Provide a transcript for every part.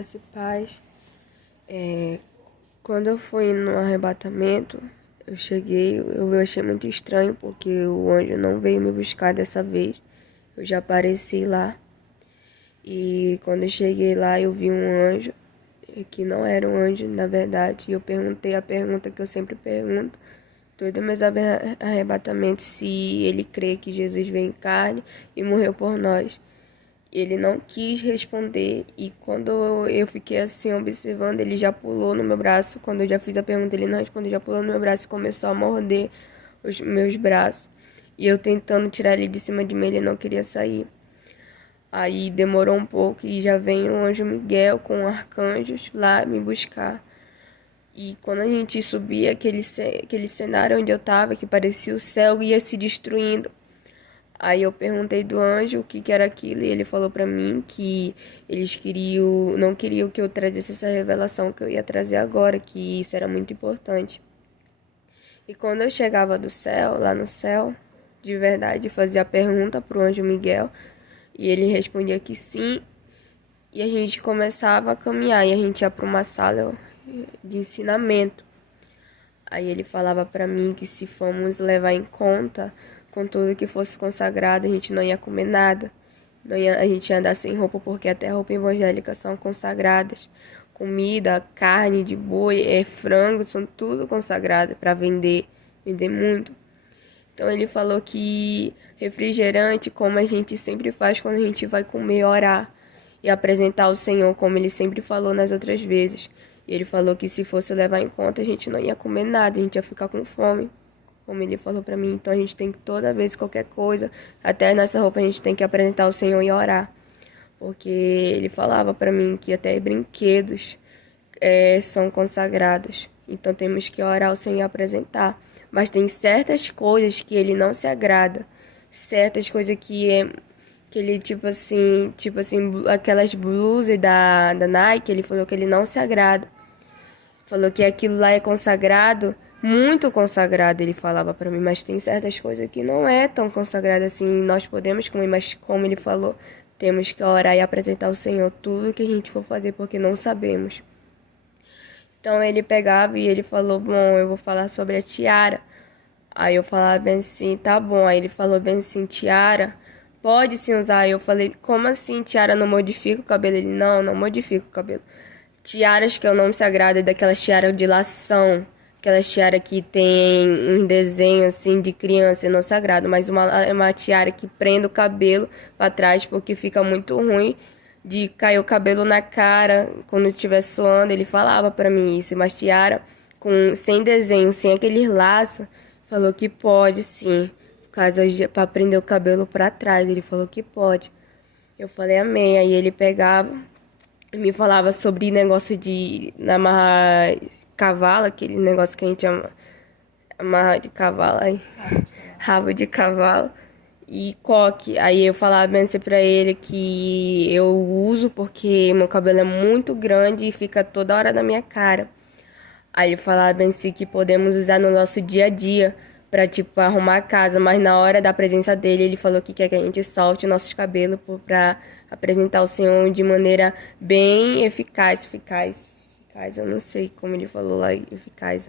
Graça e paz. Quando eu fui no arrebatamento, eu achei muito estranho, porque o anjo não veio me buscar dessa vez. Eu já apareci lá. E quando eu cheguei lá, eu vi um anjo, que não era um anjo, na verdade. E eu perguntei a pergunta que eu sempre pergunto, todos meus arrebatamentos, se ele crê que Jesus veio em carne e morreu por nós. Ele não quis responder, e quando eu fiquei assim observando, ele já pulou no meu braço. Quando eu já fiz a pergunta, ele não respondeu, já pulou no meu braço e começou a morder os meus braços. E eu tentando tirar ele de cima de mim, ele não queria sair. Aí demorou um pouco e já vem o anjo Miguel com arcanjos lá me buscar. E quando a gente subia, aquele cenário onde eu estava, que parecia o céu, ia se destruindo. Aí eu perguntei do anjo o que era aquilo, e ele falou pra mim que eles não queriam que eu trazesse essa revelação que eu ia trazer agora, que isso era muito importante. E quando eu chegava do céu, lá no céu, de verdade, fazia a pergunta pro anjo Miguel, e ele respondia que sim, e a gente começava a caminhar, e a gente ia para uma sala de ensinamento. Aí ele falava pra mim que se formos levar em conta, com tudo que fosse consagrado, a gente não ia comer nada. A gente ia andar sem roupa, porque até roupa evangélica são consagradas. Comida, carne de boi, frango, são tudo consagrado para vender muito. Então ele falou que refrigerante, como a gente sempre faz quando a gente vai comer, orar e apresentar ao Senhor, como ele sempre falou nas outras vezes. E ele falou que se fosse levar em conta, a gente não ia comer nada, a gente ia ficar com fome, como ele falou pra mim. Então a gente tem que, toda vez, qualquer coisa, até nessa roupa, a gente tem que apresentar ao Senhor e orar. Porque ele falava pra mim que até brinquedos são consagrados. Então temos que orar ao Senhor e apresentar. Mas tem certas coisas que ele não se agrada. Certas coisas que ele, tipo assim, aquelas blusas da Nike, ele falou que ele não se agrada. Falou que aquilo lá é consagrado, muito consagrado, ele falava pra mim, mas tem certas coisas que não é tão consagrado assim, nós podemos comer, mas como ele falou, temos que orar e apresentar ao Senhor tudo que a gente for fazer, porque não sabemos. Então ele pegava e ele falou, bom, eu vou falar sobre a tiara. Aí eu falava bem assim, tá bom. Aí ele falou bem assim, tiara, pode sim usar. Aí eu falei, como assim tiara não modifica o cabelo? Ele, não modifica o cabelo. Tiaras que eu não se agrada é daquelas tiaras de lação, aquelas tiaras que tem um desenho assim de criança, eu não se agrada, mas uma tiara que prende o cabelo para trás, porque fica muito ruim de cair o cabelo na cara quando estiver suando. Ele falava para mim isso, mas tiara sem desenho, sem aquele laço, falou que pode sim, para prender o cabelo para trás, ele falou que pode. Eu falei amém. Aí ele pegava e me falava sobre negócio de amarrar cavalo, aquele negócio que a gente amarra de cavalo, aí, rabo de cavalo, e coque. Aí eu falava bem assim pra ele que eu uso porque meu cabelo é muito grande e fica toda hora na minha cara. Aí ele falava bem assim que podemos usar no nosso dia a dia pra, tipo, arrumar a casa, mas na hora da presença dele, ele falou que quer que a gente solte nossos cabelos pra apresentar o Senhor de maneira bem eficaz, eu não sei como ele falou lá, eficaz.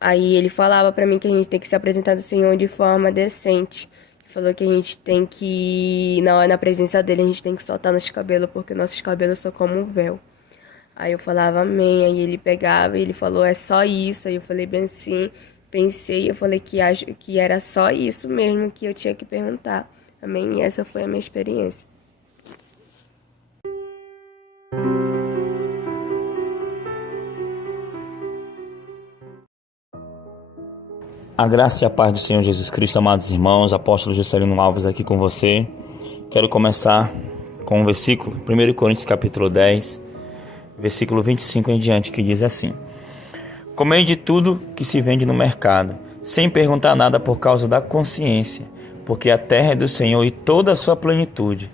Aí ele falava pra mim que a gente tem que se apresentar do Senhor de forma decente. Ele falou que a gente tem que, na presença dele, a gente tem que soltar nossos cabelos, porque nossos cabelos são como um véu. Aí eu falava amém, aí ele pegava e ele falou, é só isso. Aí eu falei bem assim, pensei, eu falei que acho que era só isso mesmo que eu tinha que perguntar. Amém, e essa foi a minha experiência. A graça e a paz do Senhor Jesus Cristo, amados irmãos, apóstolo Juscelino Alves aqui com você. Quero começar com um versículo, 1 Coríntios capítulo 10, versículo 25 em diante, que diz assim: comei de tudo que se vende no mercado, sem perguntar nada por causa da consciência, porque a terra é do Senhor e toda a sua plenitude.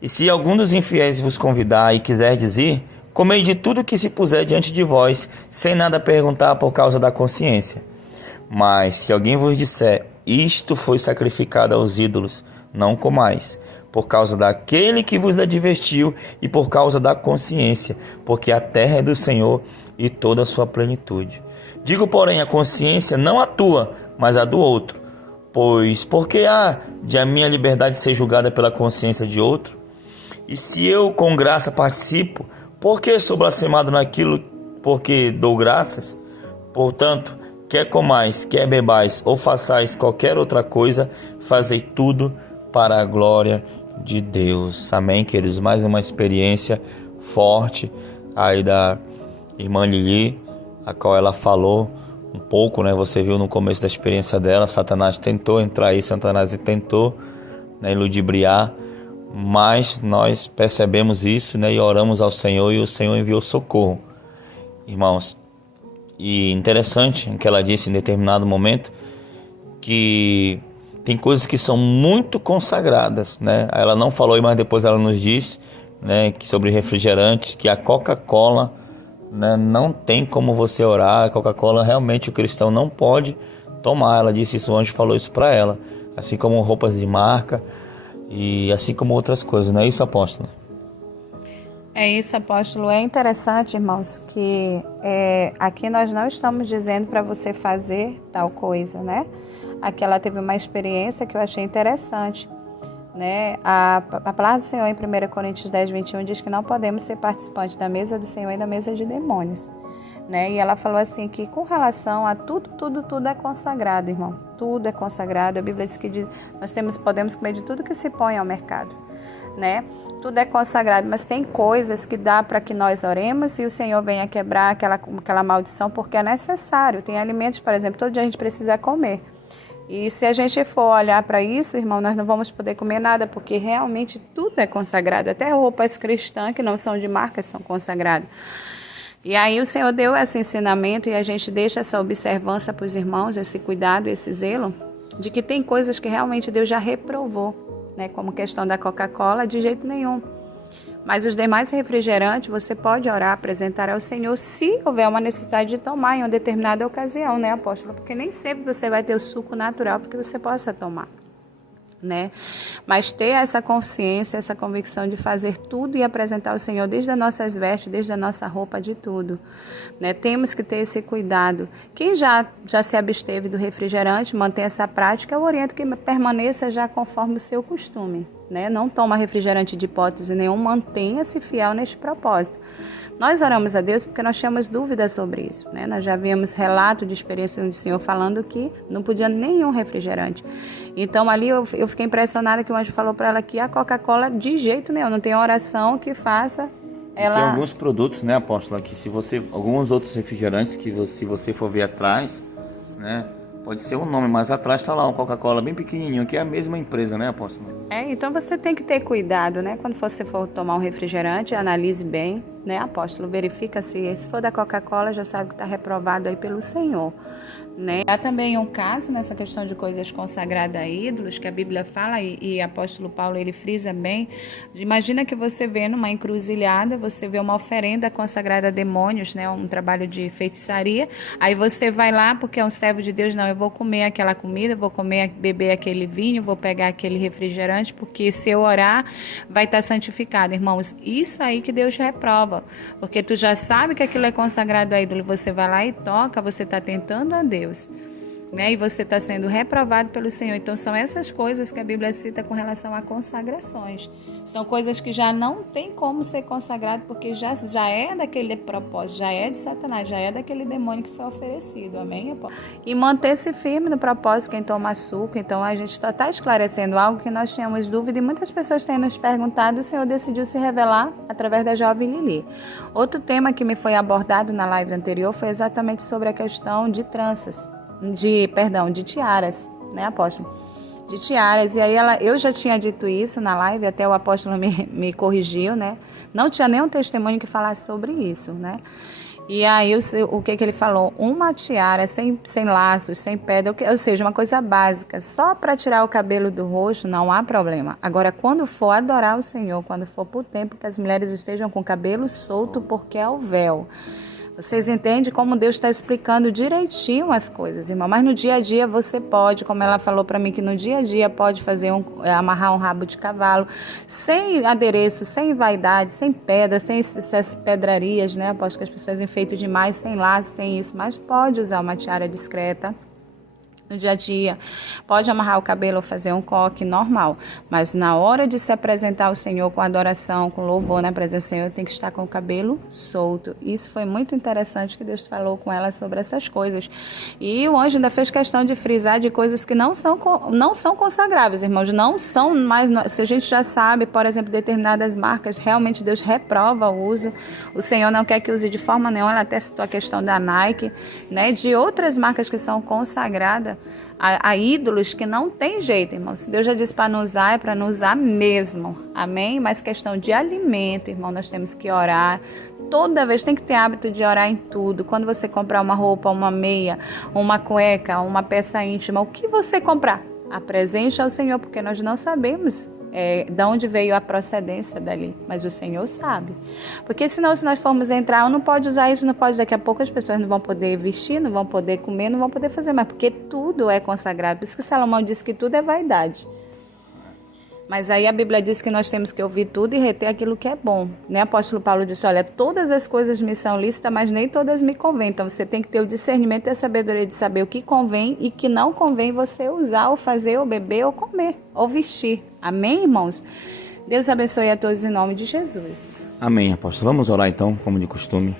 E se algum dos infiéis vos convidar e quiser dizer, comei de tudo que se puser diante de vós, sem nada perguntar por causa da consciência. Mas se alguém vos disser, isto foi sacrificado aos ídolos, não comais, por causa daquele que vos advertiu e por causa da consciência, porque a terra é do Senhor e toda a sua plenitude. Digo, porém, a consciência não a tua, mas a do outro. Pois por que há de a minha liberdade ser julgada pela consciência de outro? E se eu com graça participo, por que sou blasfemado naquilo por que dou graças? Portanto, quer comais, quer bebais ou façais qualquer outra coisa, fazei tudo para a glória de Deus. Amém, queridos? Mais uma experiência forte aí da irmã Lili, a qual ela falou um pouco, né? Você viu no começo da experiência dela, Satanás tentou entrar aí, Satanás tentou, né, ludibriar, mas nós percebemos isso, né, e oramos ao Senhor e o Senhor enviou socorro, irmãos. E interessante que ela disse em determinado momento que tem coisas que são muito consagradas, né? Ela não falou, mas depois ela nos disse, né, que sobre refrigerante, que a Coca-Cola, né, não tem como você orar. A Coca-Cola realmente o cristão não pode tomar. Ela disse isso, o anjo falou isso para ela, assim como roupas de marca e assim como outras coisas, não é isso, apóstolo? É isso, apóstolo. É interessante, irmãos, que aqui nós não estamos dizendo para você fazer tal coisa, né? Aqui ela teve uma experiência que eu achei interessante, né? A palavra do Senhor em 1 Coríntios 10, 21 diz que não podemos ser participantes da mesa do Senhor e da mesa de demônios, né? E ela falou assim que com relação a tudo é consagrado, irmão. Tudo é consagrado. A Bíblia diz que podemos comer de tudo que se põe ao mercado, né? Tudo é consagrado, mas tem coisas que dá para que nós oremos e o Senhor venha quebrar aquela maldição, porque é necessário. Tem alimentos, por exemplo, todo dia a gente precisa comer. E se a gente for olhar para isso, irmão, nós não vamos poder comer nada, porque realmente tudo é consagrado. Até roupas cristãs que não são de marca são consagradas. E aí o Senhor deu esse ensinamento e a gente deixa essa observância para os irmãos, esse cuidado, esse zelo, de que tem coisas que realmente Deus já reprovou, né? Como questão da Coca-Cola, de jeito nenhum. Mas os demais refrigerantes você pode orar, apresentar ao Senhor se houver uma necessidade de tomar em uma determinada ocasião, né, apóstolo? Porque nem sempre você vai ter o suco natural porque você possa tomar, né? Mas ter essa consciência, essa convicção de fazer tudo e apresentar ao Senhor, desde as nossas vestes, desde a nossa roupa, de tudo, né? Temos que ter esse cuidado. Quem já se absteve do refrigerante, mantém essa prática, eu oriento que permaneça já conforme o seu costume, né? Não toma refrigerante de hipótese nenhuma, mantenha-se fiel neste propósito. Nós oramos a Deus porque nós tínhamos dúvidas sobre isso, né? Nós já vimos relato de experiência do Senhor falando que não podia nenhum refrigerante. Então ali eu fiquei impressionada que o anjo falou para ela que a Coca-Cola de jeito nenhum, não tem oração que faça ela... Tem alguns produtos, né, apóstolo, que alguns outros refrigerantes que se você for ver atrás, né, pode ser um nome, mas atrás está lá uma Coca-Cola bem pequenininho, que é a mesma empresa, né, apóstolo? Então você tem que ter cuidado, né? Quando você for tomar um refrigerante, analise bem, né, apóstolo? Verifica se for da Coca-Cola, já sabe que está reprovado aí pelo Senhor, né? Há também um caso nessa questão de coisas consagradas a ídolos, que a Bíblia fala, e apóstolo Paulo, ele frisa bem. Imagina que você vê numa encruzilhada, você vê uma oferenda consagrada a demônios, né? Um trabalho de feitiçaria. Aí você vai lá, porque é um servo de Deus, não, eu vou comer aquela comida, vou beber aquele vinho, vou pegar aquele refrigerante, porque se eu orar, vai estar santificado. Irmãos, isso aí que Deus reprova, porque tu já sabe que aquilo é consagrado a ídolo, você vai lá e toca, você está tentando a Deus, né? E você está sendo reprovado pelo Senhor. Então são essas coisas que a Bíblia cita com relação a consagrações. São coisas que já não tem como ser consagrado, porque já é daquele propósito, já é de Satanás, já é daquele demônio que foi oferecido. Amém? E manter-se firme no propósito, quem toma suco. Então a gente está esclarecendo algo que nós tínhamos dúvida e muitas pessoas têm nos perguntado, e o Senhor decidiu se revelar através da jovem Lili. Outro tema que me foi abordado na live anterior foi exatamente sobre a questão de tranças, de tiaras, né, apóstolo? De tiaras. E aí eu já tinha dito isso na live, até o apóstolo me corrigiu, né? Não tinha nenhum testemunho que falasse sobre isso, né? E aí o que ele falou? Uma tiara sem laços, sem pedra, ou seja, uma coisa básica, só para tirar o cabelo do rosto, não há problema. Agora, quando for adorar o Senhor, quando for para o templo, que as mulheres estejam com o cabelo solto, porque é o véu. Vocês entendem como Deus está explicando direitinho as coisas, irmão? Mas no dia a dia você pode, como ela falou para mim, que no dia a dia pode fazer amarrar um rabo de cavalo, sem adereço, sem vaidade, sem pedra, sem essas pedrarias, né? Aposto que as pessoas enfeitam demais, sem laço, sem isso, mas pode usar uma tiara discreta. No dia a dia, pode amarrar o cabelo ou fazer um coque normal, mas na hora de se apresentar ao Senhor com adoração, com louvor na presença do Senhor, tem que estar com o cabelo solto. Isso foi muito interessante que Deus falou com ela sobre essas coisas. E o anjo ainda fez questão de frisar de coisas que não são consagráveis, irmãos, não são mais, se a gente já sabe, por exemplo, determinadas marcas, realmente Deus reprova o uso, o Senhor não quer que use de forma nenhuma. Ela até citou a questão da Nike, né, de outras marcas que são consagradas a ídolos que não tem jeito, irmão. Se Deus já disse para não usar, é para não usar mesmo, amém? Mas questão de alimento, irmão, nós temos que orar. Toda vez tem que ter hábito de orar em tudo. Quando você comprar uma roupa, uma meia, uma cueca, uma peça íntima, o que você comprar, apresente ao Senhor, porque nós não sabemos de onde veio a procedência dali, mas o Senhor sabe. Porque senão, se nós formos entrar, não pode usar isso, não pode, daqui a pouco as pessoas não vão poder vestir, não vão poder comer, não vão poder fazer mais, porque tudo é consagrado. Por isso que Salomão disse que tudo é vaidade. Mas aí a Bíblia diz que nós temos que ouvir tudo e reter aquilo que é bom, né? O apóstolo Paulo disse, olha, todas as coisas me são lícitas, mas nem todas me convêm. Então você tem que ter o discernimento e a sabedoria de saber o que convém e que não convém você usar, ou fazer, ou beber, ou comer, ou vestir. Amém, irmãos? Deus abençoe a todos em nome de Jesus. Amém, apóstolo. Vamos orar então, como de costume.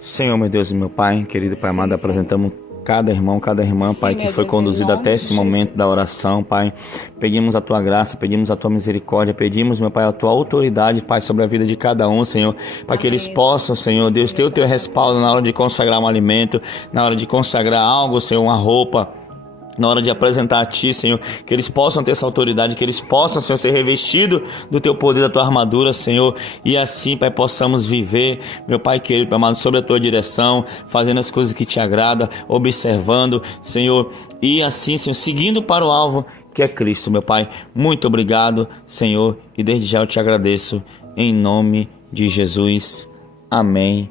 Senhor, meu Deus e meu Pai, querido Pai amado, apresentamos cada irmão, cada irmã, Pai, que foi conduzido até esse momento da oração, Pai. Pedimos a Tua graça, pedimos a Tua misericórdia, pedimos, meu Pai, a Tua autoridade, Pai, sobre a vida de cada um, Senhor, para que eles possam, Senhor Deus, ter o Teu respaldo na hora de consagrar um alimento, na hora de consagrar algo, Senhor, uma roupa, na hora de apresentar a Ti, Senhor, que eles possam ter essa autoridade, que eles possam, Senhor, ser revestidos do Teu poder, da Tua armadura, Senhor, e assim, Pai, possamos viver, meu Pai querido, Pai amado, sob a Tua direção, fazendo as coisas que Te agrada, observando, Senhor, e assim, Senhor, seguindo para o alvo, que é Cristo, meu Pai. Muito obrigado, Senhor, e desde já eu Te agradeço, em nome de Jesus. Amém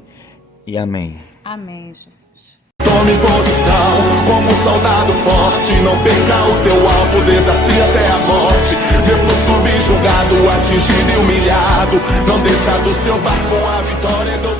e amém. Amém, Jesus. Tome posição como um soldado forte. Não perca o teu alvo, desafie até a morte. Mesmo subjugado, atingido e humilhado, não desça do seu barco, a vitória é do